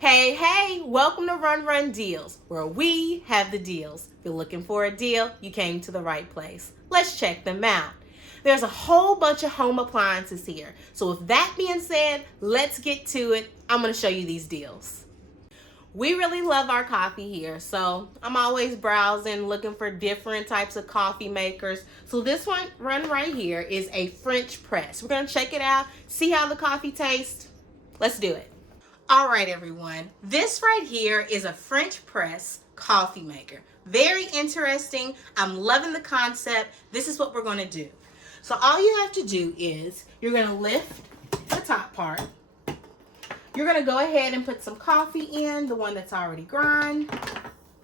Hey, hey, welcome to Run Deals, where we have the deals. If you're looking for a deal, you came to the right place. Let's check them out. There's a whole bunch of home appliances here. So with that being said, let's get to it. I'm going to show you these deals. We really love our coffee here, so I'm always browsing, looking for different types of coffee makers. So this one right here is a French press. We're going to check it out, see how the coffee tastes. Let's do it. All right, everyone. This right here is a French press coffee maker. Very interesting. I'm loving the concept. This is what we're going to do. So all you have to do is you're going to lift the top part. You're going to go ahead and put some coffee in, the one that's already ground,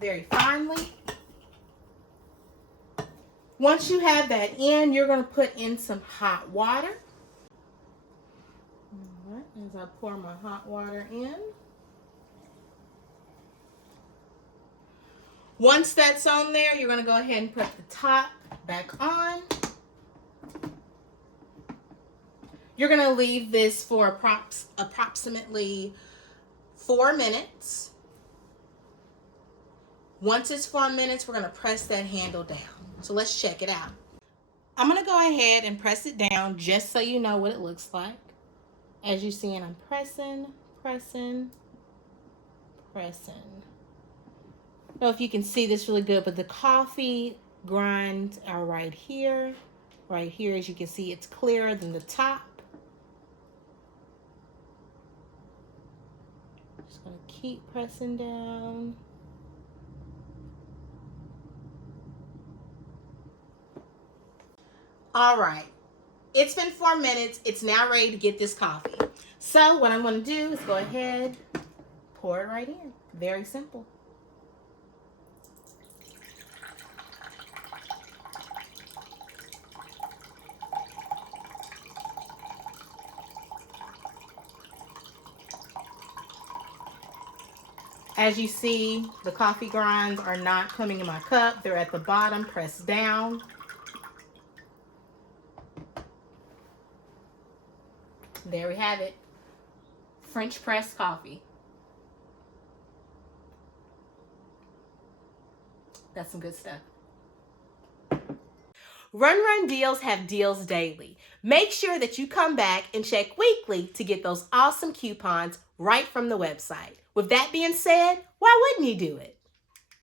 very finely. Once you have that in, you're going to put in some hot water. All right, as I pour my hot water in. Once that's on there, you're going to go ahead and put the top back on. You're going to leave this for approximately 4 minutes. Once it's 4 minutes, we're going to press that handle down. So let's check it out. I'm going to go ahead and press it down just so you know what it looks like. As you see, I'm pressing. I don't know if you can see this really good, but the coffee grinds are right here. Right here, as you can see, it's clearer than the top. Just gonna keep pressing down. All right, it's been 4 minutes. It's now ready to get this coffee. So what I'm gonna do is go ahead, pour it right in. Very simple. As you see, the coffee grinds are not coming in my cup. They're at the bottom, pressed down. There we have it. French press coffee. That's some good stuff. Run Deals have deals daily. Make sure that you come back and check weekly to get those awesome coupons right from the website. With that being said, why wouldn't you do it?